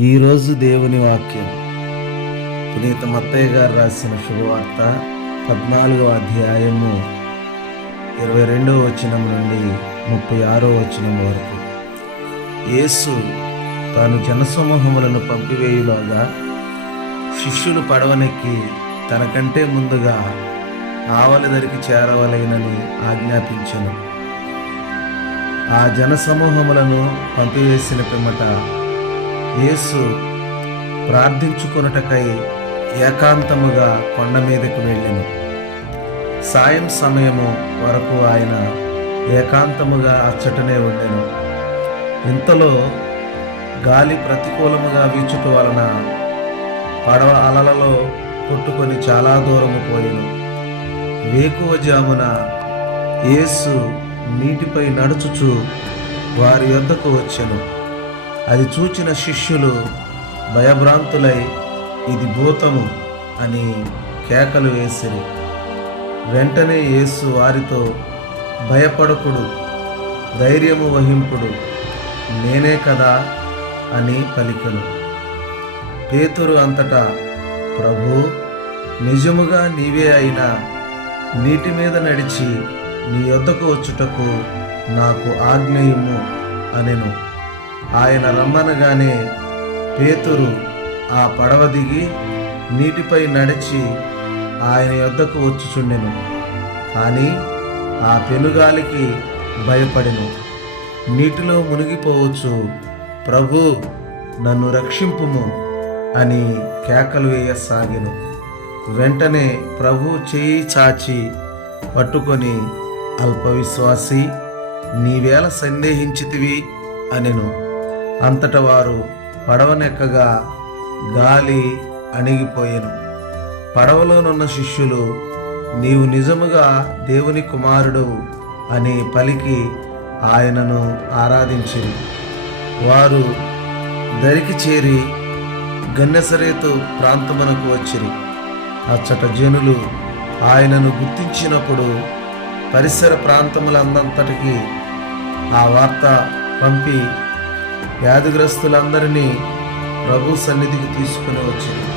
ఈరోజు దేవుని వాక్యం. పునీత మత్తయ్య గారు రాసిన శుభవార్త పద్నాలుగవ అధ్యాయము ఇరవై రెండవ వచనం నుండి ముప్పై ఆరో వచనం వరకు. యేసు తాను జనసమూహములను పంపివేయులాగా శిష్యులు పడవనెక్కి తనకంటే ముందుగా ఆవలి దరికి చేరవలేనని ఆజ్ఞాపించను. ఆ జనసమూహములను పంపివేసిన పిమ్మట యేసు ప్రార్థించుకొనుటకై ఏకాంతముగా కొండ మీదకు వెళ్ళెను. సాయం సమయము వరకు ఆయన ఏకాంతముగా అచ్చటనే ఉండెను. ఇంతలో గాలి ప్రతికూలముగా వీచుట వలన పడవ అలలలో కొట్టుకొని చాలా దూరము పోయాను. వేకువ జామున యేసు నీటిపై నడుచుచు వారి యొద్దకు వచ్చెను. అది చూచిన శిష్యులు భయభ్రాంతులై ఇది భూతము అని కేకలు వేసిరి. వెంటనే యేసు వారితో భయపడకుడు ధైర్యము వహింపుడు నేనే కదా అని పలికను. పేతురు అంతటా ప్రభు నిజముగా నీవే అయినా నీటి మీద నడిచి నీ యొద్దకు వచ్చుటకు నాకు ఆజ్ఞయము అనెను. ఆయన రమ్మనగానే పేతురు ఆ పడవ దిగి నీటిపై నడిచి ఆయన యొద్దకు వచ్చుచుండెను. కానీ ఆ పెనుగాలికి భయపడెను. నీటిలో మునిగిపోవచ్చు. ప్రభు నన్ను రక్షింపుము అని కేకలు వేయసాగెను. వెంటనే ప్రభు చేయి చాచి పట్టుకొని అల్పవిశ్వాసి నీవేళ సందేహించితివి అనెను. అంతట వారు పడవనెక్కగా గాలి అణిగిపోయెను. పడవలోనున్న శిష్యులు నీవు నిజముగా దేవుని కుమారుడు అని పలికి ఆయనను ఆరాధించింది వారు దరికి చేరి గన్నెసరేతు ప్రాంతమునకు వచ్చిరి. అచ్చట జనులు ఆయనను గుర్తించినప్పుడు పరిసర ప్రాంతములందంతటికీ ఆ వార్త పంపి వ్యాధిగ్రస్తులందరినీ ప్రభు సన్నిధికి తీసుకుని వచ్చింది.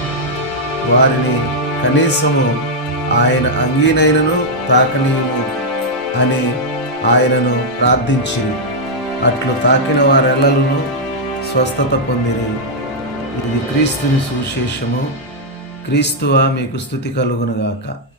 వారిని కనీసము ఆయన అంగీనైనను తాకనీయము అని ఆయనను ప్రార్థించి అట్లు తాకిన వారెల్లలను స్వస్థత పొందిరి. ఇది క్రీస్తుని సువిశేషము. క్రీస్తువా మీకు స్థుతి కలుగునుగాక.